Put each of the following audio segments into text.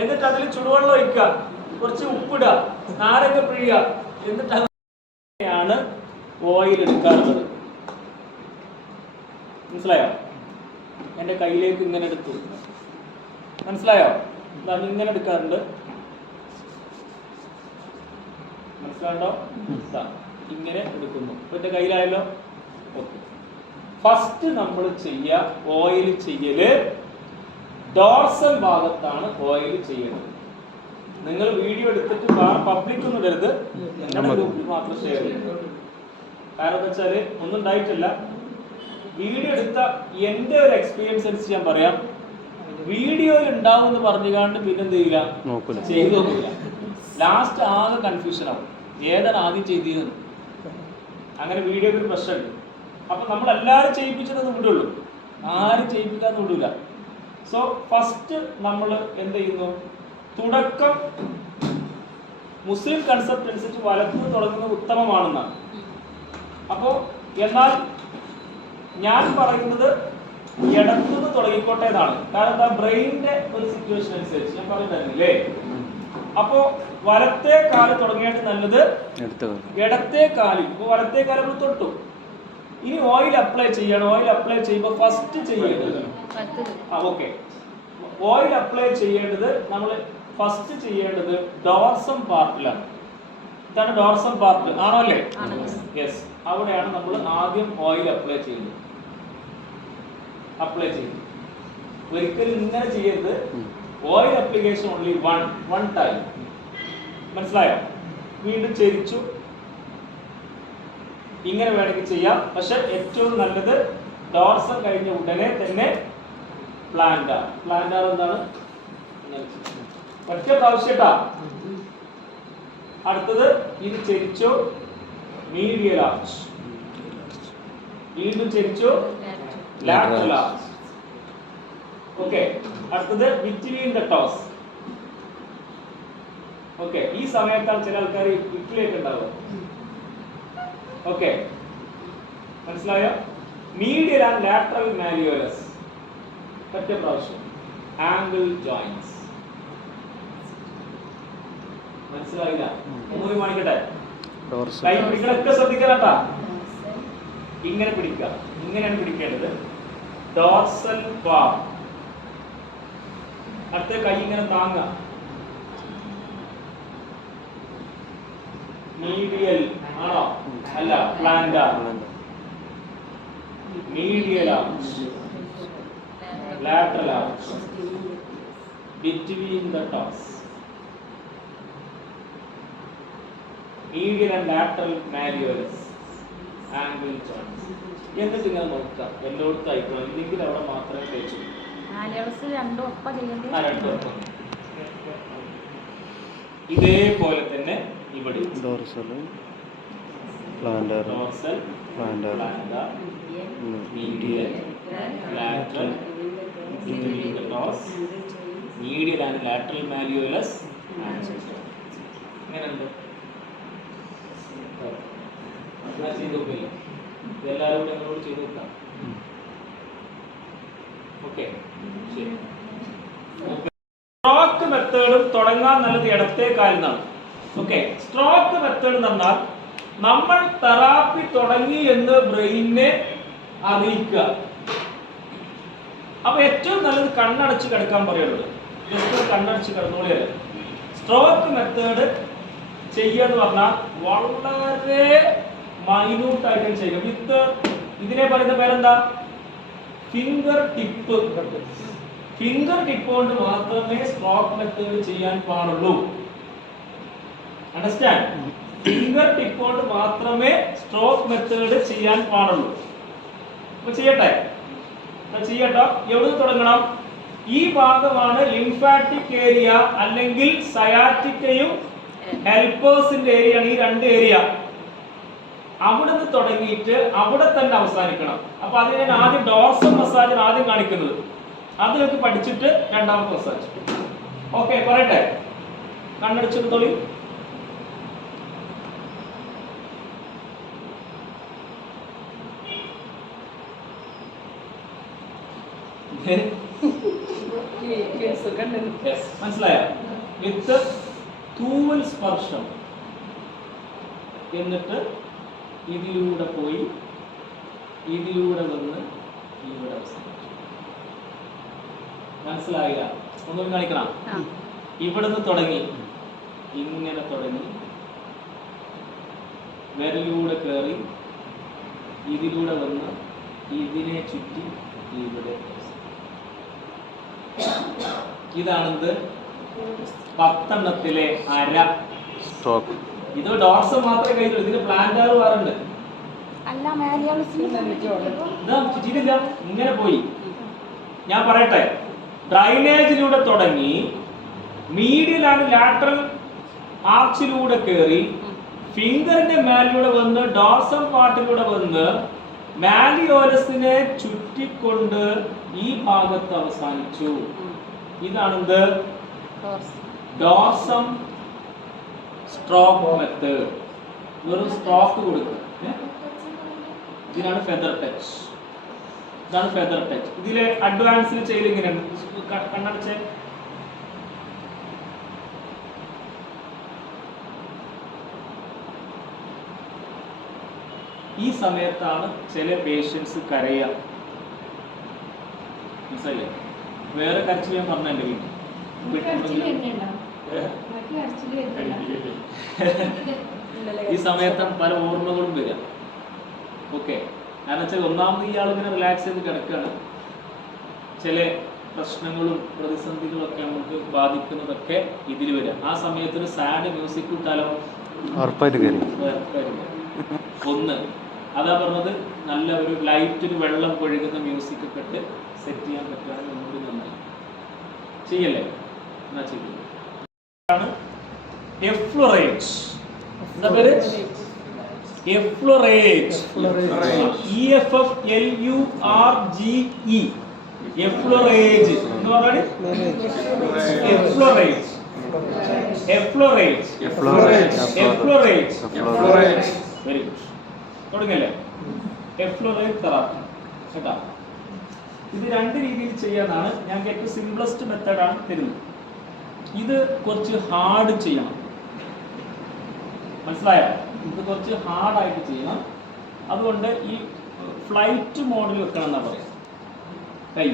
എന്നിട്ട് അതിൽ ചുടുവെള്ളം ഒഴിക്കുക, കുറച്ച് ഉപ്പിടുക, നാരങ്ങ പിഴിയുക, എന്നിട്ട് അങ്ങനെയാണ് ഓയിൽ എടുക്കാറുള്ളത്. മനസ്സിലായോ? എൻ്റെ കയ്യിലേക്ക് ഇങ്ങനെ എടുത്തു, മനസ്സിലായോ? ഇങ്ങനെ എടുക്കാറുണ്ട്, മനസ്സിലാണ്ടോ? ഇങ്ങനെ എടുക്കുന്നു. ഇപ്പൊ എന്റെ കയ്യിലായല്ലോ. ഓക്കെ, ഫസ്റ്റ് നമ്മൾ ഓയിൽ ചെയ്യല് ഡോർസൽ ഭാഗത്താണ് ഓയിൽ ചെയ്യേണ്ടത്. നിങ്ങൾ വീഡിയോ എടുത്തിട്ട് പബ്ലിക് ഒന്നും ഇടരുത്, നിങ്ങളുടെ ഗ്രൂപ്പിൽ മാത്രം ഷെയർ ചെയ്യുക. കാരണം എന്താ വെച്ചാല് ഒന്നും ഉണ്ടായിട്ടില്ല. വീഡിയോ എടുത്ത എന്റെ ഒരു എക്സ്പീരിയൻസ് അനുസരിച്ച് ഞാൻ പറയാം, വീഡിയോയിൽ ഉണ്ടാവും എന്ന് പറഞ്ഞുകൊണ്ട് പിന്നെ എന്ത് ചെയ്യില്ല, ചെയ്തു നോക്കില്ല. ലാസ്റ്റ് ആകെ കൺഫ്യൂഷൻ ആവും, ഏതാണ് ആദ്യം ചെയ്തതെന്ന്. അങ്ങനെ വീഡിയോക്ക് ഒരു പ്രശ്നമുണ്ട്. അപ്പൊ നമ്മൾ എല്ലാവരും ചെയ്യിപ്പിച്ചതെന്ന് വിടുള്ളൂ, ആരും ചെയ്യിപ്പിക്കാന്ന് വിടൂല. സോ ഫസ്റ്റ് നമ്മൾ എന്ത് ചെയ്യുന്നു, തുടക്കം മുസ്ലിം കൺസെപ്റ്റ് അനുസരിച്ച് വലത്തുനിന്ന് തുടങ്ങുന്നത് ഉത്തമമാണെന്നാണ്. അപ്പോ എന്നാൽ ഞാൻ പറയുന്നത് ഇടത്തുനിന്ന് തുടങ്ങിക്കോട്ടെ എന്നാണ്. കാരണം എന്താ, ബ്രെയിനിന്റെ ഒരു സിറ്റുവേഷൻ അനുസരിച്ച് ഞാൻ പറഞ്ഞില്ലേ. അപ്പോ വലത്തെ കാല് തുടങ്ങിയിട്ട് നല്ലത് ഇടത്തെ കാലിൽ. ഇപ്പൊ വലത്തെ കാലം നമ്മൾ തൊട്ടു, ഇനി ഓയിൽ അപ്ലൈ ചെയ്യണം. ഓയിൽ അപ്ലൈ ചെയ്യുമ്പോൾ ഫസ്റ്റ് ചെയ്യേണ്ടത് ഓക്കെ, ഓയിൽ അപ്ലൈ ചെയ്യേണ്ടത് നമ്മൾ ഫസ്റ്റ് ചെയ്യേണ്ടത് ഡോർസം പാർട്ടിലാണ്. ഇതാണ് ഡോർസം പാർട്ട്, ആണോ അല്ലേ? യെസ്, അവിടെയാണ് നമ്മൾ ആദ്യം ഓയിൽ അപ്ലൈ ചെയ്യുന്നത്. ഒരിക്കലും ഇങ്ങനെ ചെയ്യരുത്. Oil application only one time. മനസ്സിലായോ? വീണ്ടും ചെരിച്ചു, ഇങ്ങനെ വേണമെങ്കിൽ ചെയ്യാം. പക്ഷെ ഏറ്റവും നല്ലത് ഡോർസം കഴിഞ്ഞ ഉടനെ തന്നെ പ്ലാന്റാർ. പ്ലാന്റാർ എന്താണ്? ഒറ്റ പ്രാവശ്യട്ടാ. അടുത്തത് ഇത് ചെരിച്ചു, മീഡിയൽ ആർച്ച്. വീണ്ടും ചെരിച്ചു, ലാറ്ററൽ ആർച്ച്. ഓക്കെ, അടുത്തത് ബിറ്റ്വീൻ ദ ടോസ്. ഓക്കെ, ഈ സമയത്താണ് ചില ആൾക്കാർ ഇക്ലേക്ക് ഉണ്ടാവുക. ഓക്കെ, മനസ്സിലായോ? മീഡിയൽ ആൻഡ് ലാറ്ററൽ മാലിയോലസ് ഒറ്റ പ്രാവശ്യം. Angle joints. മനസ്സിലായില്ല? ഒന്നുകൂടി കാണിക്കട്ടെ. കൈ പിടികളൊക്കെ ശ്രദ്ധിക്കണട്ടാ. ഇങ്ങനെ പിടിക്കുക, ഇങ്ങനെയാണ് പിടിക്കേണ്ടത്. Dorsal bar. അടുത്ത കൈ ഇങ്ങനെ താങ്ങുക. മീഡിയൽ ആണോ? അല്ല, plantar. Medial arch, lateral arch, between the toes, medial and lateral malleolus, angle joints. എന്നിട്ട് ഇങ്ങനെ നോക്കാം, എല്ലായിടത്തും ആയിക്കണം. ഇല്ലെങ്കിൽ അവിടെ മാത്രമേ തേച്ചു. ഇതേപോലെ തന്നെ ഇവിടെ dorsal, plantar, medial, lateral, between the toes, medial and lateral malleolus. ഇങ്ങനെയുണ്ട്. ചെയ്ത് നോക്കില്ല, എല്ലാവരും കൂടെ ഞങ്ങളോട് ചെയ്ത് നോക്കാം. ഓക്കെ, ശരി. സ്ട്രോക്ക് മെത്തേഡും തുടങ്ങാൻ നല്ലത് ഇടത്തെ കാലിനാണ്. ഓക്കെ, സ്ട്രോക്ക് മെത്തേഡ് എന്ന് പറഞ്ഞാൽ നമ്മൾ തെറാപ്പി തുടങ്ങി എന്ന് ബ്രെയിനിനെ അറിയിക്കുക. അപ്പൊ ഏറ്റവും നല്ലത് കണ്ണടച്ച് കിടക്കാൻ പറയുള്ളത്. ജസ്റ്റ് കണ്ണടച്ച് കിടന്നോളിയല്ല. സ്ട്രോക്ക് മെത്തേഡ് ചെയ്യാന്ന് പറഞ്ഞാൽ വളരെ മൈന്യൂട്ടായിട്ട് ചെയ്യുക. ഇതിനെ പറയുന്ന പേരെന്താ? Finger tip. ഫിംഗർ ടിപ്പ് കൊണ്ട് മാത്രമേ സ്ട്രോക്ക് മെത്തേഡ് ചെയ്യാൻ പാടുള്ളൂ. അണ്ടർസ്റ്റാൻഡ്? ഫിംഗർ ടിപ്പ് കൊണ്ട് മാത്രമേ സ്ട്രോക്ക് മെത്തേഡ് ചെയ്യാൻ പാടുള്ളൂ. അപ്പൊ ചെയ്യട്ടെ. എവിടെ തുടങ്ങണം? ഈ ഭാഗമാണ് ലിംഫാറ്റിക് ഏരിയ, അല്ലെങ്കിൽ സയാറ്റിക്കയും ഹെൽപ്പേഴ്സിന്റെ ഏരിയ ആണ്. ഈ രണ്ട് ഏരിയ അവിടെ നിന്ന് തുടങ്ങിയിട്ട് അവിടെ തന്നെ അവസാനിക്കണം. അപ്പൊ അതിന് ഞാൻ ആദ്യം ഡോർസൽ മസാജ് ആദ്യം കാണിക്കുന്നത്. അത് നിങ്ങൾക്ക് പഠിച്ചിട്ട് രണ്ടാമത്തെ മസാജ്. ഓക്കെ, പറയട്ടെ. കണ്ണടിച്ചെടുത്തോളി. മനസ്സിലായോ? വിത്ത് തൂവൽ സ്പർശം. എന്നിട്ട് ഇതിലൂടെ പോയി ഇതിലൂടെ വന്ന് ഇവിടെ അവസാനിച്ചു. മനസ്സിലായില്ല? ഒന്നും കാണിക്കണം. ഇവിടുന്ന് തുടങ്ങി ഇങ്ങനെ തുടങ്ങി വിരലിലൂടെ കയറി ഇതിലൂടെ വന്ന് ഇതിനെ ചുറ്റി ഇവിടെ. ഇതാണിത് 10 അര സ്ട്രോക്ക്. ഇത് ഡോർസം മാത്രമേ കഴിയുള്ളൂ. ഇതിന് പ്ലാന്റാർ വേറുണ്ട്. ചുറ്റിട്ടില്ല, ഇങ്ങനെ പോയി. ഞാൻ പറയട്ടെ, ഡ്രൈനേജിലൂടെ തുടങ്ങി മീഡിയലാണ് ലാറ്ററൽ ആർച്ചിലൂടെ കയറി ഫിംഗറിന്റെ മേലിലൂടെ വന്ന് ഡോർസം പാർട്ടിലൂടെ വന്ന് മാലിയോലസിനെ ചുറ്റിക്കൊണ്ട് ഈ ഭാഗത്ത് അവസാനിച്ചു. ഇതാണെന്ത്? ഡോർസം സ്ട്രോക്ക് മെത്തേഡ്. വെറും സ്ട്രോക്ക് കൊടുക്കുക. ഇതിനാണ് ഫെദർ ടച്ച്. ഇതാണ് ഫെദർ ടച്ച്. ഇതിലെ അഡ്വാൻസിൽ ചെയ്ത് ഇങ്ങനെയാണ്. കണ്ണടച്ചേ. ഈ സമയത്താണ് ചില പേഷ്യൻസ് കരയുക. മനസ്സിലായില്ലേ? വേറെ കരച്ചിൽ ഞാൻ പറഞ്ഞല്ലേ ഈ സമയത്താണ് പല ഓർമ്മകളും വരിക. ഓക്കെ, കാരണം വെച്ചാൽ ഒന്നാമത് ഇയാൾ ഇങ്ങനെ റിലാക്സ് ചെയ്ത് കിടക്കുകയാണ്. ചില പ്രശ്നങ്ങളും പ്രതിസന്ധികളും ഒക്കെ നമുക്ക് ബാധിക്കുന്നതൊക്കെ ഇതിൽ വരിക. ആ സമയത്ത് ഒരു സാഡ് മ്യൂസിക് ഇട്ടാലോ? ഒന്ന് അതാ പറഞ്ഞത്, നല്ല ഒരു ലൈറ്റിന് വെള്ളം കൊഴുകുന്ന മ്യൂസിക് ഒക്കെ ഇട്ട് സെറ്റ് ചെയ്യാൻ പറ്റുകയാണെങ്കിൽ ഒന്നുകൂടി നന്നായി. ചെയ്യല്ലേ? എന്നാ ചെയ്യുന്നത് എഫ്ലോറേറ്റ്. എന്താ പേര്? എഫ്ലോറേറ്റ്. EFFLURGE. എഫ്ലോറേറ്റ് എന്ന് പറഞ്ഞാൽ എഫ്ലോറേറ്റ്. എഫ്ലോറേറ്റ്. എഫ്ലോറേറ്റ്. Very good. തുടങ്ങല്ലേ? എഫ്ലോറേറ്റ് തെറാപ്പി കേട്ടാ. ഇത് 2 രീതിയിൽ ചെയ്യാനാണ്. ഞാൻ ഏറ്റവും സിംപ്ലസ്റ്റ് മെത്തേഡാണ് തരുന്നത്. ഇത് കുറച്ച് ഹാർഡ് ചെയ്യണം. മനസ്സിലായോ? ഇത് കുറച്ച് ഹാർഡായിട്ട് ചെയ്യണം. അതുകൊണ്ട് ഈ ഫ്ലൈറ്റ് മോഡൽ വെക്കണം എന്നാ പറയാം. കൈ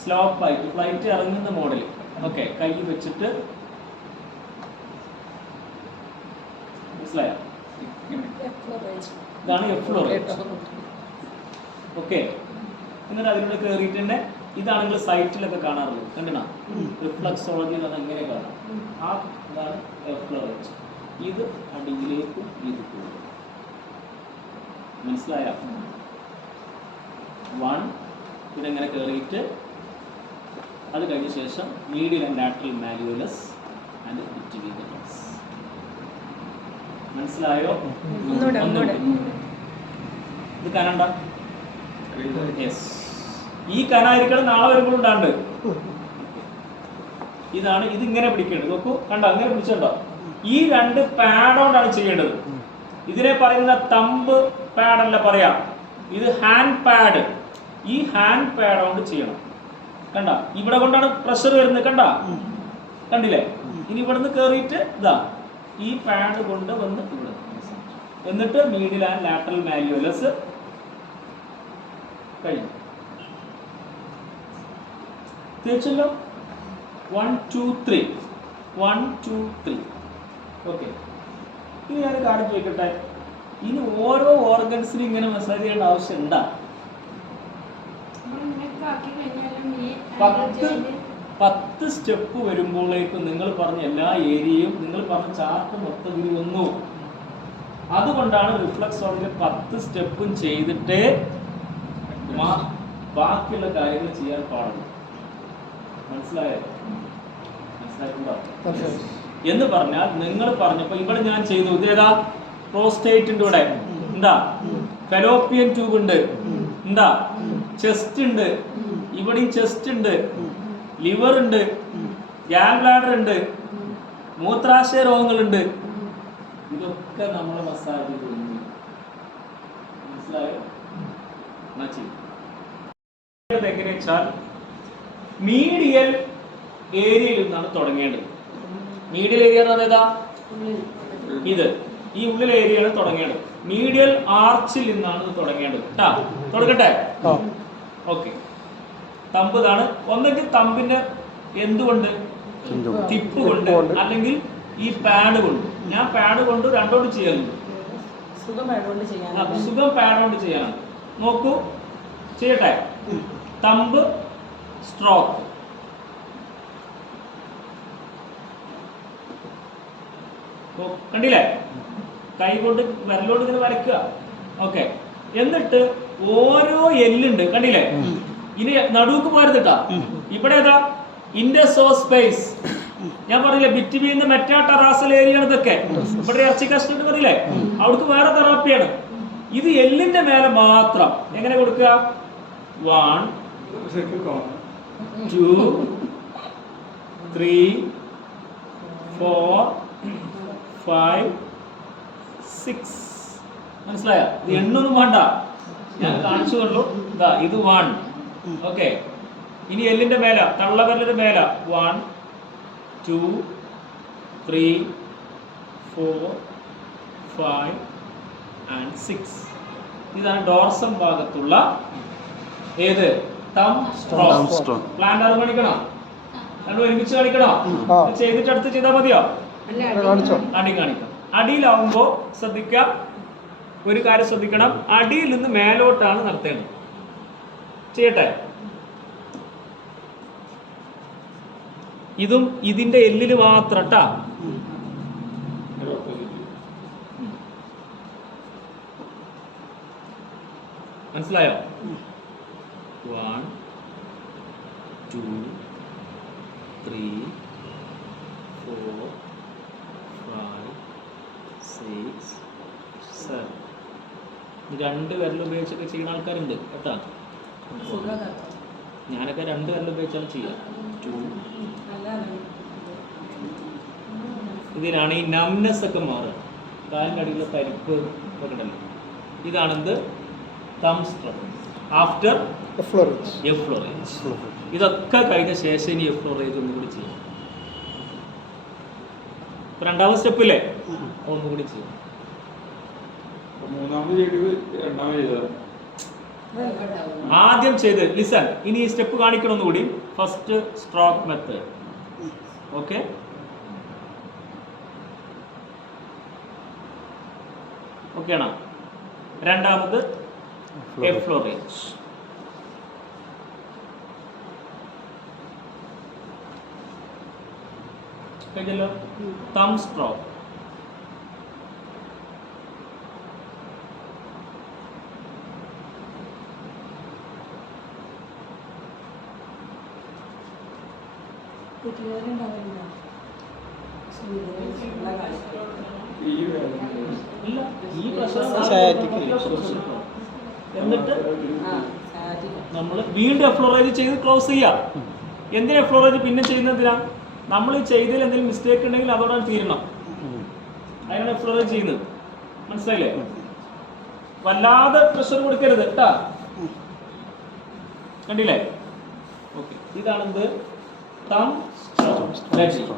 സ്ലോപ്പായിട്ട് ഫ്ലൈറ്റ് ഇറങ്ങുന്ന മോഡൽ. ഓക്കെ, കൈ വെച്ചിട്ട് മനസ്സിലായോ? ഇതാണ് എഫ്ലോറേറ്റ്. ഓക്കെ, എന്നിട്ട് അതിലൂടെ കയറിയിട്ട് ഇതാണെങ്കിൽ സൈറ്റിലൊക്കെ കാണാറുള്ളത് കണ്ടിനാ, റിഫ്ലക്സോളജി എന്ന് പറഞ്ഞാൽ എങ്ങനെ കാണാം. ആ ഇതാണ് എഫ്ലോറേറ്റ്. ഇത് അടിയിലേക്കും ഇത് പോകും. മനസ്സിലായ? 1 ഇതെങ്ങനെ കയറിയിട്ട് അത് കഴിഞ്ഞ ശേഷം medial and lateral malleolus and between the nose. മനസ്സിലായോ? ഇത് കനണ്ട. യെസ്, ഈ കനായിരിക്കണം നാളെ വരുമ്പോൾ ഉണ്ടാണ്ട്. ഇതാണ് ഇതിങ്ങനെ പിടിക്കേണ്ടത്. നോക്കൂ, കണ്ടോ? അങ്ങനെ പിടിച്ചോ. ഈ 2 പാഡോണ്ടാണ് ചെയ്യേണ്ടത്. ഇതിനെ പറയുന്ന തമ്പ് പാഡല്ല പറയാം, ഇത് ഹാൻഡ് പാഡ്. ഈ ഹാൻഡ് പാഡ് കൊണ്ട് ചെയ്യണം. കണ്ട, ഇവിടെ കൊണ്ടാണ് പ്രഷർ വരുന്നത്. കണ്ടില്ലേ? ഇനി ഇവിടുന്ന് കയറിയിട്ട് ഇതാ ഈ പാഡ് കൊണ്ട് വന്ന് ഇവിടെ, എന്നിട്ട് മീഡിയൽ ആൻഡ് ലാറ്ററൽ മാലിയോലസ് കഴിഞ്ഞു. തേച്ചല്ലോ. 1 2 3 1 2 3. ഓക്കെ, ഇനി ഞാൻ കാര്യം ചോദിക്കട്ടെ, ഇനി ഓരോ ഓർഗൻസിനും ഇങ്ങനെ മസാജ് ചെയ്യേണ്ട ആവശ്യം ഉണ്ടാ? 10 സ്റ്റെപ്പ് വരുമ്പോഴേക്കും നിങ്ങൾ പറഞ്ഞ എല്ലാ ഏരിയയും, നിങ്ങൾ പറഞ്ഞ ചാർട്ട് മൊത്തം ഇതിൽ വന്നു. അതുകൊണ്ടാണ് റിഫ്ലക്സോളജിയിൽ 10 സ്റ്റെപ്പും ചെയ്തിട്ട് ബാക്കിയുള്ള കാര്യങ്ങൾ ചെയ്യാൻ പാടുള്ളൂ. മനസ്സിലായോ? എന്ന് പറഞ്ഞാൽ നിങ്ങൾ പറഞ്ഞപ്പോൾ ഇവിടെ ഞാൻ ചെയ്തു. ഇതേതാ? പ്രോസ്റ്റേറ്റിന്റെ കൂടെ എന്താ? ഫെലോപ്പിയൻ ട്യൂബ് ഉണ്ട്. എന്താ? ചെസ്റ്റ് ഉണ്ട്. ഇവിടെയും ചെസ്റ്റ് ഉണ്ട്. ലിവർ ഉണ്ട്. ഗ്യാൽ ബ്ലാഡർ ഉണ്ട്. മൂത്രാശയ രോഗങ്ങളുണ്ട്. ഇതൊക്കെ നമ്മൾ മസാജ് ചെയ്യുന്നു. മനസ്സിലായോ? എങ്ങനെ വെച്ചാൽ മീഡിയൽ ഏരിയയിൽ നിന്നാണ് തുടങ്ങേണ്ടത്. മീഡിയൽ ഏരിയ എന്ന് പറഞ്ഞാൽ ഏതാ? ഇത് ഈ ഉള്ളിലെ ഏരിയയാണ് തുടങ്ങേണ്ടത്. മീഡിയൽ ആർച്ചിൽ നിന്നാണ് ഇത് തുടങ്ങേണ്ടത് കേട്ടാ. തുടങ്ങട്ടെ? ഓക്കെ. തമ്പ് ഇതാണ്. ഒന്നെങ്കിൽ തമ്പിന്റെ എന്തുകൊണ്ട്? ടിപ്പ് കൊണ്ട്, അല്ലെങ്കിൽ ഈ പാഡ് കൊണ്ട്. ഞാൻ പാഡ് കൊണ്ട് രണ്ടോണ്ട് ചെയ്യാനുണ്ട്. സുഖം പാഡ് കൊണ്ട് ചെയ്യാനാണ്. നോക്കൂ, ചെയ്യട്ടെ. തമ്പ് സ്ട്രോക്ക്, കണ്ടില്ലേ? കൈ കൊണ്ട് വിരലോട് ഇങ്ങനെ വരയ്ക്കുക. ഓക്കെ. എന്നിട്ട് ഓരോ എല്ലുണ്ട്, കണ്ടില്ലേ? ഇനി നടുക്ക് പോരുന്നിട്ടാ. ഇവിടെ ഏതാ? ഇന്റർസോ സ്പേസ്. ഞാൻ പറഞ്ഞില്ലേ ബിറ്റ്വീൻ ദ മെറ്റാടറാസൽ ഏരിയ ആണ് ഇതൊക്കെ. ഇവിടെ ഇറച്ചി കഷ്ടിട്ട് പറയില്ലേ, അവിടേക്ക് വേറെ തെറാപ്പിയാണ്. ഇത് എല്ലിന്റെ മേലെ മാത്രം. എങ്ങനെ കൊടുക്കുക? 1 2 3 4 5 6. മനസ്സിലായ? ഇത് എണ്ണൊന്നും വേണ്ട, ഞാൻ കാണിച്ചു തന്നു. ഇത് 1. ഓക്കെ. ഇനി എല്ലിന്റെ മേല, തള്ളവരലിന്റെ മേല 1 2 3 4 5 and 6. ഇതാണ് ഡോർസം ഭാഗത്തുള്ള ഏത്? തം സ്ട്രോക്ക്. പ്ലാൻ അത് കാണിക്കണം, രണ്ടും ഒരുമിച്ച് കാണിക്കണോ? ചെയ്തിട്ട് അടുത്ത് ചെയ്താൽ മതിയോ? അടി കാണിക്കണം. അടിയിലാവുമ്പോ ശ്രദ്ധിക്കാം, ഒരു കാര്യം ശ്രദ്ധിക്കണം, അടിയിൽ നിന്ന് മേലോട്ടാണ് നടത്തേണ്ടത്. ചെയ്യട്ടെ? ഇതും ഇതിന്റെ എല്ലില് മാത്രം ട്ടാ. മനസ്സിലായോ? 1 2 3 4 5 6 7. രണ്ട് വിരൽ ഉപയോഗിച്ചൊക്കെ ചെയ്യുന്ന ആൾക്കാരുണ്ട് കേട്ടാ. ഞാനൊക്കെ രണ്ട് വിരൽ ഉപയോഗിച്ചാണ് ചെയ്യാം. ഇതിനാണ് ഈ നംനെസ് ഒക്കെ മാറുക, കാലിൻ്റെ അടിയിലുള്ള തരിപ്പ് ഒക്കെ ഉണ്ടല്ലോ. ഇതാണെന്ത്? തം സ്ട്രോക്ക് ആഫ്റ്റർ എഫ്ലോറേജ്. ഇതൊക്കെ കഴിഞ്ഞ ശേഷം ഇനി എഫ്ലോറേജ് ഒന്നുകൂടി ചെയ്യാം. രണ്ടാമത്തെ സ്റ്റെപ്പില്ലേ, ഒന്നുകൂടി ചെയ്യാം. ആദ്യം ചെയ്ത് ലിസൺ. ഇനി ഈ സ്റ്റെപ്പ് കാണിക്കണമെന്നുകൂടി. First stroke method. Okay. Okay ആണോ? രണ്ടാമത് എഫ്ലോറേജ്. കഴിഞ്ഞല്ലോ. തം സ്ട്രോക്ക്. എന്നിട്ട് നമ്മൾ വീണ്ടും എഫ്ലോറേജ് ചെയ്ത് ക്ലോസ് ചെയ്യാം. എന്തിനാ എഫ്ലോറേജ് പിന്നെ ചെയ്യുന്നതിനാ? നമ്മൾ ചെയ്തതിൽ എന്തെങ്കിലും മിസ്റ്റേക്ക് ഉണ്ടെങ്കിൽ അതോടാണ് തീരണം. അതിനാണ് എഫ്ലോറേജ് ചെയ്യുന്നത്. മനസ്സിലായില്ലേ? വല്ലാതെ പ്രഷർ കൊടുക്കരുത് കേട്ടാ. കണ്ടില്ലേ? ഓക്കെ. ഇതാണെന്ത്? തം സ്ട്രോക്ക്.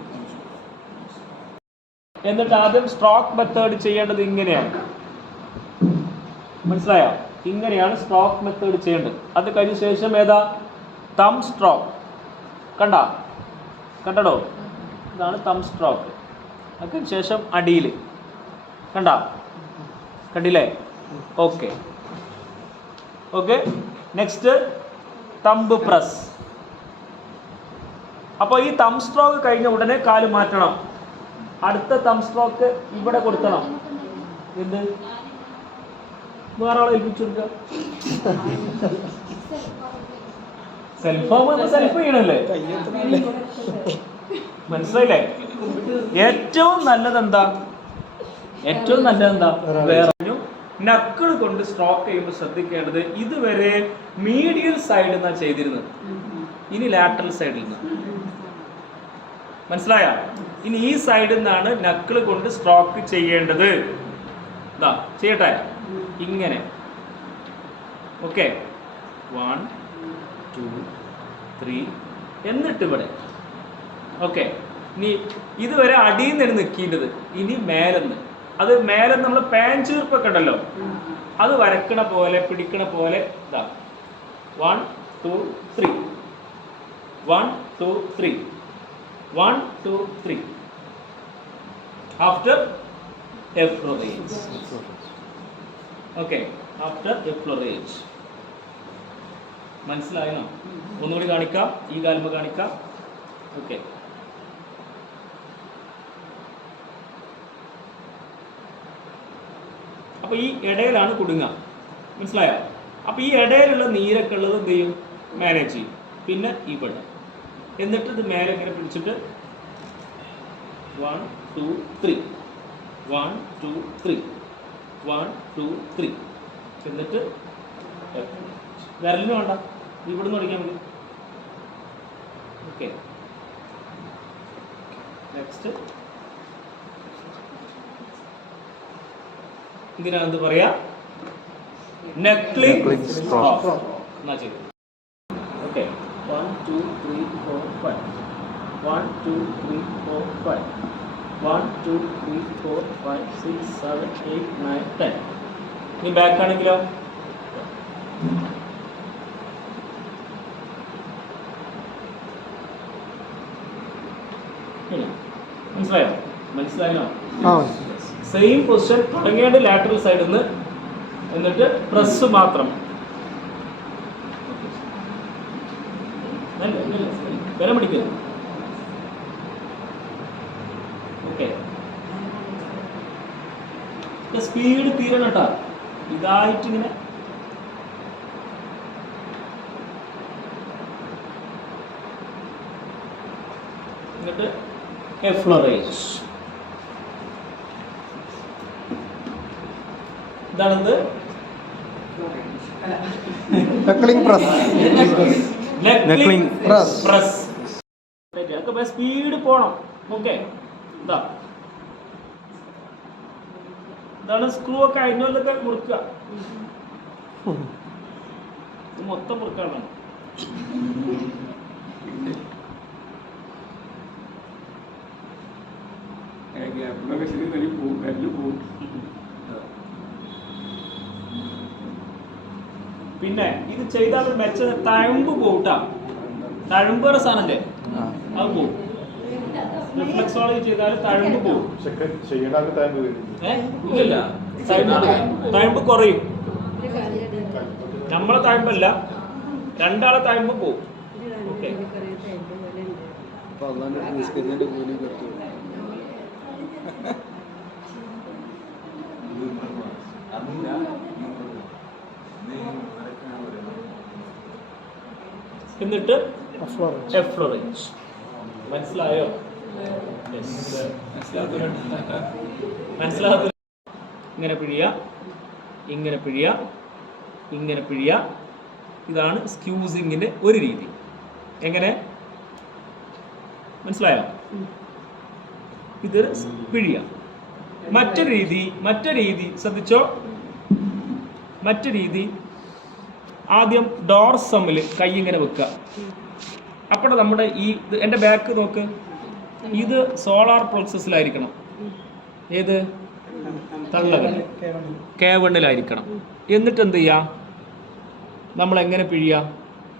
എന്നിട്ട് ആദ്യം സ്ട്രോക്ക് മെത്തേഡ് ചെയ്യേണ്ടത് ഇങ്ങനെയാണ്. മനസ്സിലായോ? ഇങ്ങനെയാണ് സ്ട്രോക്ക് മെത്തേഡ് ചെയ്യേണ്ടത്. അത് കഴിഞ്ഞ ശേഷം ഏതാ? തം സ്ട്രോക്ക്. കണ്ടോ? ഇതാണ് തം സ്ട്രോക്ക്. അതിന് ശേഷം അടിയിൽ കണ്ടില്ലേ? ഓക്കെ. Next thumb press. അപ്പോൾ ഈ തം സ്ട്രോക്ക് കഴിഞ്ഞ ഉടനെ കാല് മാറ്റണം. അടുത്ത തം സ്ട്രോക്ക് ഇവിടെ കൊടുക്കണം. എന്ത്? വേറെ ആളെ ഏൽപ്പിച്ചു കൊടുക്കുക. സെൽഫ് ചെയ്യണല്ലേ? മനസ്സിലായില്ലേ? ഏറ്റവും നല്ലത് എന്താ? വേറെ നക്കിൾ കൊണ്ട് സ്ട്രോക്ക് ചെയ്യുമ്പോൾ ശ്രദ്ധിക്കേണ്ടത്, ഇതുവരെ മീഡിയൽ സൈഡിൽ നിന്നാണ് ചെയ്തിരുന്നത്, ഇനി ലാറ്ററൽ സൈഡിൽ നിന്ന്. മനസ്സിലായോ? ഇനി ഈ സൈഡിൽ നിന്നാണ് നക്കിൾ കൊണ്ട് സ്ട്രോക്ക് ചെയ്യേണ്ടത്. ചെയ്യട്ടെ? ഇങ്ങനെ. ഓക്കെ. 1 2 3 എന്നിട്ട് ഇവിടെ. ഓക്കെ, ഇനി ഇതുവരെ അടിയിൽ നിന്ന് നിൽക്കേണ്ടത്, ഇനി മേലെന്ന്. അത് മേലെ നമ്മൾ പാൻ ചീർപ്പൊക്കെ ഉണ്ടല്ലോ, അത് വരക്കണ പോലെ പിടിക്കണ പോലെ ഇതാ 1 2 3 1 2 3 1 2 3 after effleurage. Okay, after effleurage. മനസ്സിലായോ? ഒന്നുകൂടി കാണിക്കാം, ഈ കാലുമ്പ് കാണിക്കാം. ഓക്കെ, അപ്പൊ ഈ ഇടയിലാണ് കുടുങ്ങുക. മനസ്സിലായോ? അപ്പൊ ഈ ഇടയിലുള്ള നീരൊക്കെ ഉള്ളത് എന്ത് ചെയ്യും? മാനേജ് ചെയ്യും. പിന്നെ ഇവിടെ എന്നിട്ട് ഇത് മേലെ ഇങ്ങനെ പിടിച്ചിട്ട് 1 2 3 1 2 3 1 2 3 എന്നിട്ട് വിരലിന് വേണ്ട, ഇവിടുന്ന് തുടങ്ങിയാൽ മതി. ഓക്കെ, നെക്സ്റ്റ് ഇതിനാണ് എന്ത് പറയാ? നെക്ലിംഗ് സ്ട്രോക്ക്. എന്നാ ചെയ്തു. ഓക്കെ, 1 2 3 4 5 1 2 3 4 5 1 2 3 4 5 6 7 8 9 10. ഇനി ബാക്ക് ആണെങ്കിലോ? മനസ്സിലായോ? മനസ്സിലായോ? സെയിം പൊസിഷൻ തുടങ്ങേണ്ട ലാറ്ററൽ സൈഡിൽ നിന്ന്, എന്നിട്ട് പ്രസ് മാത്രം. വില പിടിക്കരുത്. ഓക്കെ, സ്പീഡ് തീരണം കേട്ടാ. ഇതായിട്ടിങ്ങനെ എന്നിട്ട് effleurage. ഇതാണെന്ത്? നെക്ലിംഗ് പ്രസ്. നെക്ലിംഗ് പ്രസ്. അതൊക്കെ സ്പീഡ് പോണം. ഓക്കെ, ഇതാണ് സ്ക്രൂ ഒക്കെ അതിനൊക്കെ മുറുക്കുക. മൊത്തം മുറുക്കാണ്. പിന്നെ ഇത് ചെയ്താൽ മെച്ച തഴമ്പ് പോട്ടാ. തഴമ്പേറെ സാധനല്ലേ, അത് പോവും. റിഫ്ലക്സോളജി ചെയ്താൽ തഴമ്പ് പോവും. ഇല്ല, തഴമ്പ് കുറയും. നമ്മളെ തഴമ്പല്ല, രണ്ടാളെ തഴമ്പ് പോവും. ഓക്കെ, എന്നിട്ട് effleurage. മനസ്സിലായോ? മനസ്സിലാകും. ഇങ്ങനെ പിഴിയ, ഇങ്ങനെ പിഴിയ, ഇങ്ങനെ പിഴിയ. ഇതാണ് സ്ക്യൂസിങ്ങിന്റെ ഒരു രീതി. എങ്ങനെ? മനസ്സിലായോ? ഇത് പിഴിയ. മറ്റൊരു രീതി ശ്രദ്ധിച്ചോ. മറ്റു രീതി, ആദ്യം ഡോർസമിൽ കൈ ഇങ്ങനെ വെക്കുക. അപ്പോൾ നമ്മുടെ ഈ എൻ്റെ ബാക്ക് നോക്ക്, ഇത് സോളാർ പ്ലക്സസിലായിരിക്കണം. ഏത്? തള്ളവൻ K1-ലായിരിക്കണം. എന്നിട്ട് എന്ത് ചെയ്യുക? നമ്മൾ എങ്ങനെ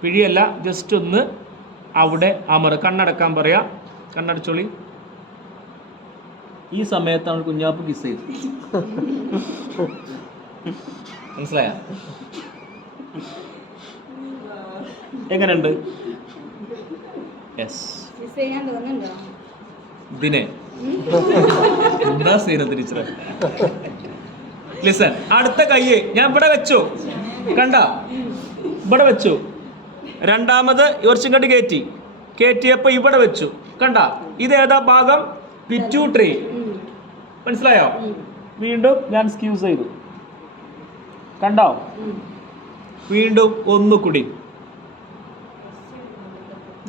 പിഴിയല്ല, ജസ്റ്റ് ഒന്ന് അവിടെ കണ്ണടക്കാൻ പറയാ. കണ്ണടച്ചോളി. ഈ സമയത്താണ് കുഞ്ഞാപ്പ് കിസ് ചെയ്ത്. മനസ്സിലായ? എങ്ങനെയുണ്ട്? യെസ്. ഇതിനെ എന്താ സീന തിരിച്ചത്? ലിസൺ, അടുത്ത കയ്യ് ഞാൻ ഇവിടെ വെച്ചു, കണ്ട? ഇവിടെ വെച്ചു. രണ്ടാമത് കുറച്ചും കണ്ടി കയറ്റിയപ്പോ ഇവിടെ വെച്ചു, കണ്ട? ഇതേതാ ഭാഗം? പിറ്റ്യൂട്ടറി. മനസ്സിലായോ? വീണ്ടും ഞാൻ സ്ക്യൂസ് ചെയ്തു, കണ്ടോ? വീണ്ടും ഒന്നുകൂടി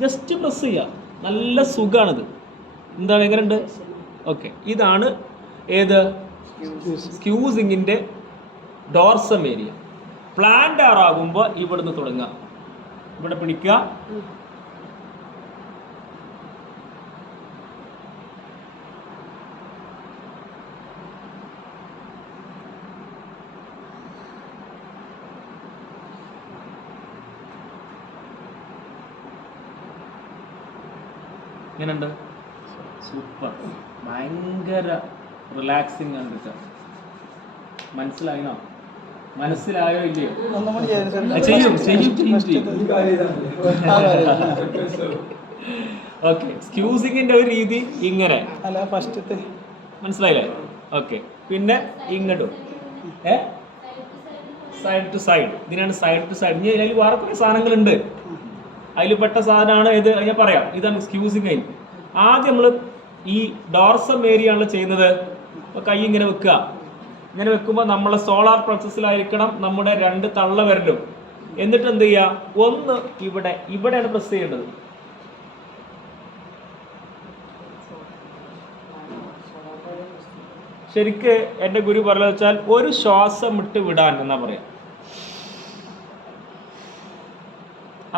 ജസ്റ്റ് പ്രസ് ചെയ്യുക. നല്ല സുഖാണിത്. എന്താണ്, എങ്ങനെയുണ്ട്? ഓക്കെ, ഇതാണ് ഏത്? സ്ക്യൂസിങ്ങിന്റെ ഡോർസം ഏരിയ. പ്ലാന്റാർ ആകുമ്പോൾ ഇവിടുന്ന് തുടങ്ങുക, ഇവിടെ പിടിക്കുക, ഇങ്ങനെയുണ്ട് സൂപ്പർ, ഭയങ്കര റിലാക്സിങ് ആണ്. മനസ്സിലായിനോ? മനസ്സിലായോ ഇല്ലയോ? ചെയ്യും ചെയ്യും ചെയ്യും ചെയ്യും. ഓക്കെ, സ്ക്യൂസിങ്ങിന്റെ ഒരു രീതി ഇങ്ങനെ, മനസ്സിലായില്ലേ? ഓക്കെ, പിന്നെ ഇങ്ങോട്ടും സൈഡ് ടു സൈഡ്, ഇതിനാണ് സൈഡ് ടു സൈഡ്. ഇനി അതിൽ വേറെ കുറേ സാധനങ്ങളുണ്ട്, അതിൽ പെട്ട സാധനമാണ് ഇത്. ഞാൻ പറയാം, ഇതാണ് സ്ക്യൂസിങ്. ആദ്യം നമ്മൾ ഈ ഡോർസം ഏരിയ ആണ് ചെയ്യുന്നത്. കൈ ഇങ്ങനെ വെക്കുക. ഇങ്ങനെ വെക്കുമ്പോൾ നമ്മളെ സോളാർ പ്ലക്സസിലായിരിക്കണം നമ്മുടെ 2 തള്ള വിരലും. എന്നിട്ട് എന്ത് ചെയ്യുക, ഒന്ന് ഇവിടെയാണ് പ്രസ് ചെയ്യേണ്ടത്. ശരിക്ക് എൻ്റെ ഗുരു പറയുന്നത് വെച്ചാൽ ഒരു ശ്വാസം വിട്ട് വിടാൻ എന്നാ പറയാം.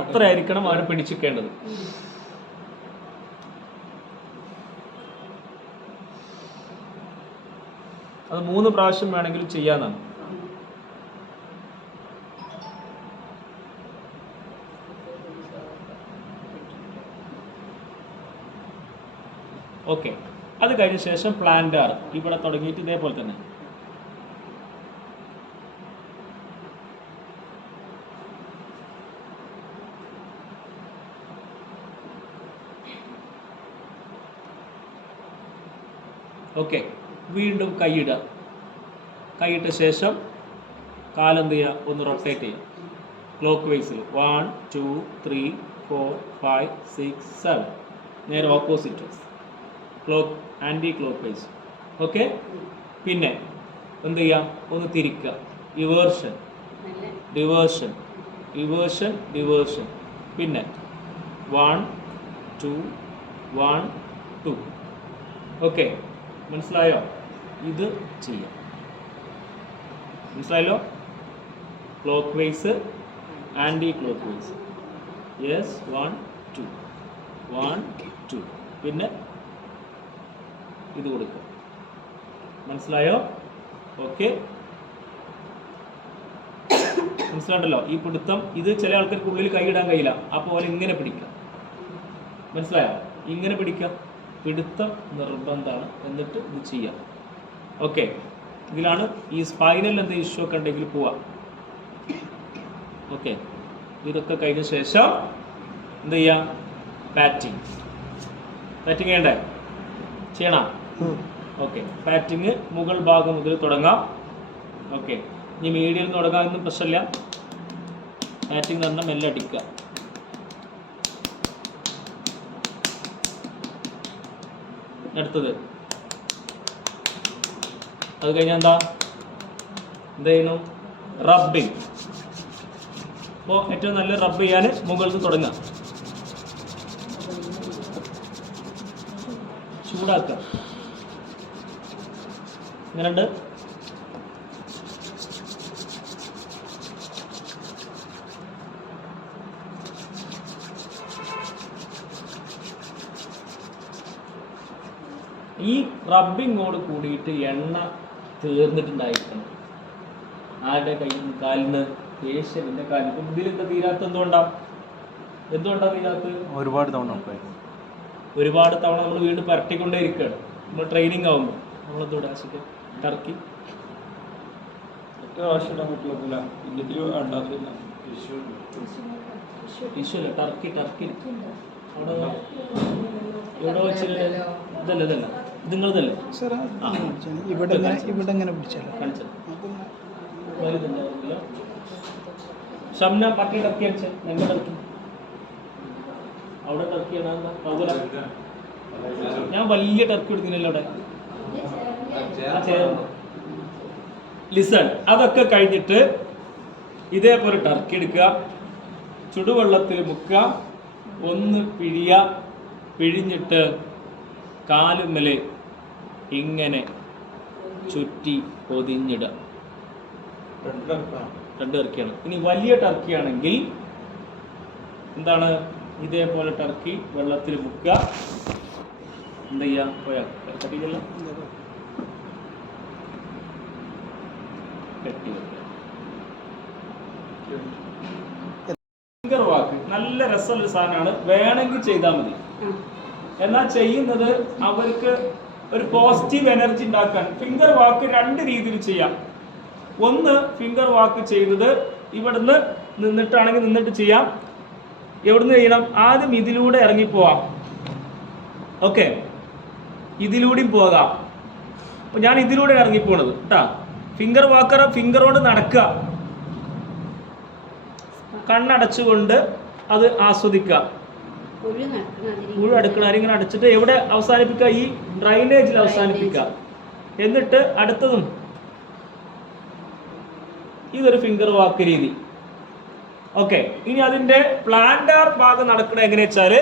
അത്ര ആയിരിക്കണം അവനെ പിടിച്ചിരിക്കേണ്ടത്. അത് 3 പ്രാവശ്യം വേണമെങ്കിലും ചെയ്യാന്നാണ്. ഓക്കെ, അത് കഴിഞ്ഞ ശേഷം പ്ലാന്റാർ ഇവിടെ തുടങ്ങിയിട്ട് ഇതേപോലെ തന്നെ. ഓക്കെ, വീണ്ടും കൈയിടുക. കൈയിട്ട ശേഷം കാലെന്ത് ചെയ്യുക, ഒന്ന് റൊട്ടേറ്റ് ചെയ്യുക ക്ലോക്ക് വൈസിൽ. 1 2 3 4 5 6 7. നേരെ opposite clock, anti clockwise. Okay, പിന്നെ എന്ത് ചെയ്യാം, ഒന്ന് തിരിക്കുക. Reversion reversion reversion reversion. പിന്നെ 1 2 1 2. ഓക്കെ, മനസ്സിലായോ? ഇത് ചെയ്യാം. മനസ്സിലായല്ലോ? Clockwise, anti clockwise. Yes, 1 2 1 2. പിന്നെ ഇത് കൊടുക്കുക. മനസ്സിലായോ? ഓക്കെ, മനസ്സിലാണ്ടല്ലോ ഈ പിടുത്തം. ഇത് ചില ആൾക്കാർക്ക് ഉള്ളിൽ കൈയിടാൻ കഴിയില്ല, അപ്പോൾ അവൻ ഇങ്ങനെ പിടിക്കാം. മനസ്സിലായോ? ഇങ്ങനെ പിടിക്കാം. പിടുത്തം നിർബന്ധമാണ്. എന്നിട്ട് ഇത് ചെയ്യാം. ഓക്കെ, ഇതിലാണ് ഈ സ്പൈനൽ എന്ത് ഇഷ്യൂ ഒക്കെ ഉണ്ടെങ്കിൽ പോവാം. ഓക്കെ, ഇതൊക്കെ കഴിഞ്ഞ ശേഷം എന്ത് ചെയ്യാം, പാറ്റിങ്. പാറ്റിങ് ചെയ്യണ്ടേ? ചെയ്യണം. ഓക്കെ, പാറ്റിങ് മുകൾ ഭാഗം മുതൽ തുടങ്ങാം. ഓക്കെ, ഇനി മീഡിയയിൽ നിന്ന് തുടങ്ങാനൊന്നും പ്രശ്നമില്ല. പാറ്റിങ് തന്നെ മെല്ലെ അടിക്കുക. അടുത്തത് അത് കഴിഞ്ഞാൽ എന്ത് ചെയ്യുന്നു, റബ്ബിങ്. അപ്പോൾ ഏറ്റവും നല്ല റബ്ബ് ചെയ്യാൻ മുകളിൽ നിന്ന് തുടങ്ങാം. ചൂടാക്കുക. ഇങ്ങനെയുണ്ട്. ഈ റബ്ബിങ്ങോട് കൂടിയിട്ട് എണ്ണ തീർന്നിട്ടുണ്ടായിരിക്കണം. ആരുടെ കയ്യിൽ, കാലിന്, യേശുവിൻ്റെ കാലിന്. ഇപ്പം ഇതിലെന്താ തീരാത്ത? എന്തുകൊണ്ടാണ് തീരാത്ത? ഒരുപാട് തവണ നമ്മൾ വീണ്ടും പരട്ടിക്കൊണ്ടേ ഇരിക്കുകയാണ്. നമ്മൾ ട്രെയിനിങ് ആകുമ്പോൾ നമ്മളെന്തോടെ ആശിക്കാം, ടർക്കി ഇഷ്യൂ ടർക്കി അവിടെ എവിടെ വെച്ചില്ല. ഇതല്ല നിങ്ങളതല്ലേ ഷംന പട്ടി ടർക്കി അടിച്ച ഞങ്ങൾ ടർക്കി അവിടെ ടർക്കിയാണ്. ഞാൻ വലിയ ടർക്കി എടുക്കുന്നില്ല അവിടെ. ലിസൺ, അതൊക്കെ കഴിഞ്ഞിട്ട് ഇതേപോലെ ടർക്കി എടുക്കുക. ചുടുവെള്ളത്തിൽ മുക്കുക. ഒന്ന് പിഴിഞ്ഞിട്ട് കാലുമ്മല് ഇങ്ങനെ ചുറ്റി പൊതിഞ്ഞിടുക. 2 ടർക്കിയാണ്. ഇനി വലിയ ടർക്കിയാണെങ്കിൽ എന്താണ്, ഇതേപോലെ ടർക്കി വെള്ളത്തിൽ മുക്കുക. എന്താ ചെയ്യാ, കട്ടിയില്ല, കെട്ടി വെക്കുക. വാക്ക് നല്ല രസമുള്ള സാധനമാണ്. വേണമെങ്കിൽ ചെയ്താൽ മതി. എന്നാൽ ചെയ്യുന്നത് അവർക്ക് ഒരു പോസിറ്റീവ് എനർജി ഉണ്ടാക്കാൻ. ഫിംഗർ വാക്ക് രണ്ട് രീതിയിൽ ചെയ്യാം. ഒന്ന്, ഫിംഗർ വാക്ക് ചെയ്തത് ഇവിടുന്ന് നിന്നിട്ടാണെങ്കിൽ നിന്നിട്ട് ചെയ്യാം. എവിടുന്ന് ചെയ്യണം? ആദ്യം ഇതിലൂടെ ഇറങ്ങിപ്പോവാം. ഓക്കെ, ഇതിലൂടെയും പോകാം. അപ്പൊ ഞാൻ ഇതിലൂടെ ഇറങ്ങിപ്പോണത് കേട്ടാ. ഫിംഗർ വാക്കർ ഫിംഗർ കൊണ്ട് നടക്കുക, കണ്ണടച്ചുകൊണ്ട് അത് ആസ്വദിക്കുക. മുഴുവൻ അടുക്കണ ഇങ്ങനെ അടച്ചിട്ട് എവിടെ അവസാനിപ്പിക്കുക? ഈ ഡ്രൈനേജിൽ അവസാനിപ്പിക്കുക. എന്നിട്ട് അടുത്തതും ഇതൊരു ഫിംഗർ വാക്ക് രീതി. ഓക്കെ, ഇനി അതിന്റെ പ്ലാന്റാർ ഭാഗം നടക്കണ എങ്ങനെ വെച്ചാല്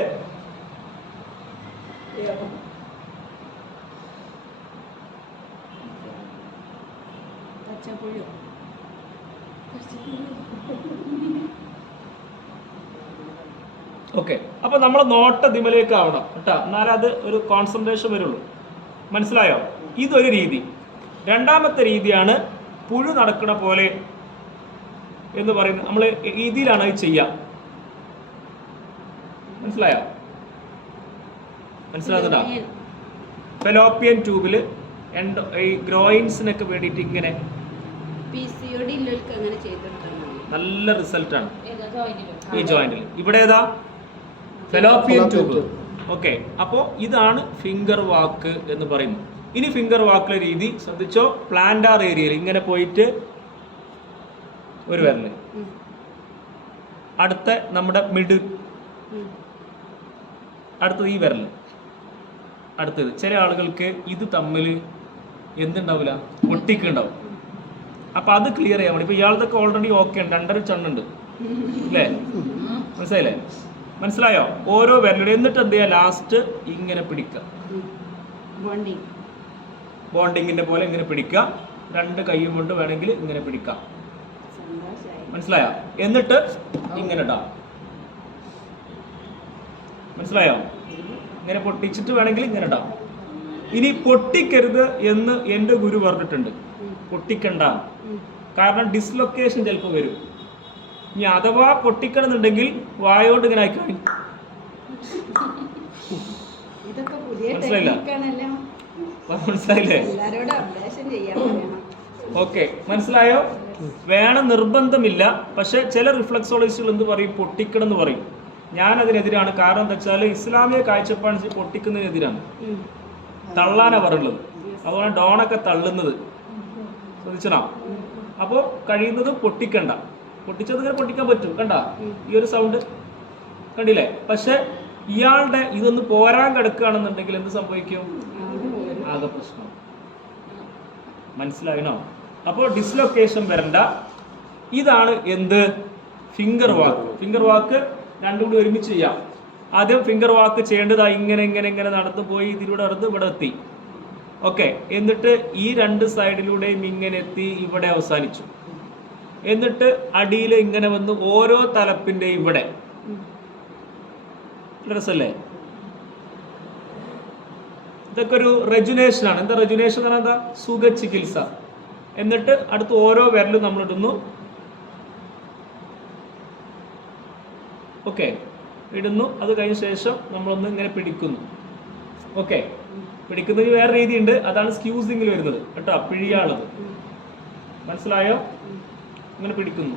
ഓക്കെ, അപ്പൊ നമ്മൾ നോട്ട ദിമലേക്ക് ആവണം കേട്ടാ, എന്നാലേ അത് ഒരു കോൺസെൻട്രേഷൻ വരുള്ളൂ. മനസ്സിലായോ? ഇതൊരു രീതി. രണ്ടാമത്തെ രീതിയാണ് പുഴു നടക്കണ പോലെ എന്ന് പറയുന്നത്. നമ്മൾ ഇതിലാണ് ഇത് ചെയ്യാം. മനസ്സിലായോ? മനസ്സിലാകുന്നുണ്ടോ? ഫെലോപ്പിയൻ ട്യൂബില് ഈ ഗ്രോയിൻസിനൊക്കെ വേണ്ടിയിട്ട് ഇങ്ങനെ നല്ല റിസൾട്ടാണ് ഈ ജോയിന്റിൽ. ഇവിടെ ഏതാ? Fallopian tube. ഓക്കെ, അപ്പോൾ ഇതാണ് ഫിംഗർ വാക്ക് എന്ന് പറയുന്നത്. ഇനി ഫിംഗർ വാക്കിലെ രീതി ശ്രദ്ധിച്ചോ. പ്ലാന്റാർ ഏരിയയിൽ ഇങ്ങനെ പോയിട്ട് ഒരു വിരല്, അടുത്ത നമ്മുടെ മിഡിൽ, അടുത്തത് ഈ വിരല്, അടുത്തത്. ചില ആളുകൾക്ക് ഇത് തമ്മിൽ എന്തുണ്ടാവില്ല, ഒട്ടിക്കുണ്ടാവും. അപ്പൊ അത് ക്ലിയർ ചെയ്യാൻ വേണ്ടി ഇപ്പൊ ഇയാളതൊക്കെ ഓൾറെഡി ഓക്കെ ഉണ്ട്, 2.5 ടണ്ണുണ്ട് അല്ലേ? മനസ്സിലായില്ലേ? മനസ്സിലായോ? ഓരോ വിരലുടെ. എന്നിട്ട് എന്ത് ചെയ്യാ? ലാസ്റ്റ് ഇങ്ങനെ പിടിക്കുക, ബോണ്ടിങ്ങിന്റെ പോലെ ഇങ്ങനെ പിടിക്കുക. 2 കൈയും കൊണ്ട് വേണമെങ്കിൽ ഇങ്ങനെ പിടിക്കാം. മനസ്സിലായോ? എന്നിട്ട് ഇങ്ങനെ ഇടാം. മനസ്സിലായോ? ഇങ്ങനെ പൊട്ടിച്ചിട്ട് വേണമെങ്കിൽ ഇങ്ങനെ ഇടാം. ഇനി പൊട്ടിക്കരുത് എന്ന് എൻ്റെ ഗുരു പറഞ്ഞിട്ടുണ്ട്. പൊട്ടിക്കണ്ട, കാരണം ഡിസ്ലൊക്കേഷൻ ചിലപ്പോൾ വരും. ഇനി അഥവാ പൊട്ടിക്കണമെന്നുണ്ടെങ്കിൽ വായോണ്ട് ഇങ്ങനെ ആയിക്കോളി. മനസ്സിലായില്ല? മനസ്സിലായില്ലേ? ഓക്കെ, മനസ്സിലായോ? വേണം നിർബന്ധമില്ല. പക്ഷെ ചില റിഫ്ലക്സോളജിസ്റ്റുകൾ എന്ത് പറയും? പൊട്ടിക്കണം എന്ന് പറയും. ഞാൻ അതിനെതിരാണ്. കാരണം എന്താ വെച്ചാൽ ഇസ്ലാമിക കാഴ്ചപ്പാട് പൊട്ടിക്കുന്നതിനെതിരാണ്. തള്ളാനാ പറയുള്ളത്. അതുകൊണ്ട് ഡോണൊക്കെ തള്ളുന്നത് ശ്രദ്ധിച്ചോ. അപ്പോൾ കഴിയുന്നതും പൊട്ടിക്കണ്ട. പൊട്ടിച്ചത് ഇങ്ങനെ പൊട്ടിക്കാൻ പറ്റും. കണ്ട ഈ ഒരു സൗണ്ട് കണ്ടില്ലേ? പക്ഷെ ഇയാളുടെ ഇതൊന്ന് പോരാൻ കിടക്കുകയാണെന്നുണ്ടെങ്കിൽ എന്ത് സംഭവിക്കും? ആകെ പ്രശ്നം. മനസ്സിലായിനോ? അപ്പോൾ ഡിസ്ലൊക്കേഷൻ വരണ്ട. ഇതാണ് എന്ത്? ഫിംഗർ വാക്ക്. ഫിംഗർ വാക്ക് രണ്ടും കൂടി ഒരുമിച്ച് ചെയ്യാം. ആദ്യം ഫിംഗർ വാക്ക് ചെയ്യേണ്ടതാ ഇങ്ങനെ ഇങ്ങനെ ഇങ്ങനെ നടന്നു പോയി ഇതിലൂടെ നടന്ന് ഇവിടെ എത്തി. ഓക്കെ, എന്നിട്ട് ഈ 2 സൈഡിലൂടെയും ഇങ്ങനെ എത്തി ഇവിടെ അവസാനിച്ചു. എന്നിട്ട് അടിയിൽ ഇങ്ങനെ വന്ന് ഓരോ തലപ്പിന്റെ ഇവിടെ. രസല്ലേ? ഇതൊക്കെ ഒരു റെജുനേഷൻ ആണ്. എന്താ റെജുനേഷൻ എന്ന് പറഞ്ഞാൽ എന്താ? സുഖ ചികിത്സ. എന്നിട്ട് അടുത്ത് ഓരോ വിരലും നമ്മൾ ഇടുന്നു. ഓക്കെ, ഇടുന്നു. അത് കഴിഞ്ഞ ശേഷം നമ്മളൊന്ന് ഇങ്ങനെ പിടിക്കുന്നു. ഓക്കെ, പിടിക്കുന്നതിന് വേറെ രീതിയുണ്ട്. അതാണ് സ്ക്യൂസിങ്ങിൽ വരുന്നത് കേട്ടോ, പിഴിയാളത്. മനസ്സിലായോ? ഇങ്ങനെ പിടിക്കുന്നു.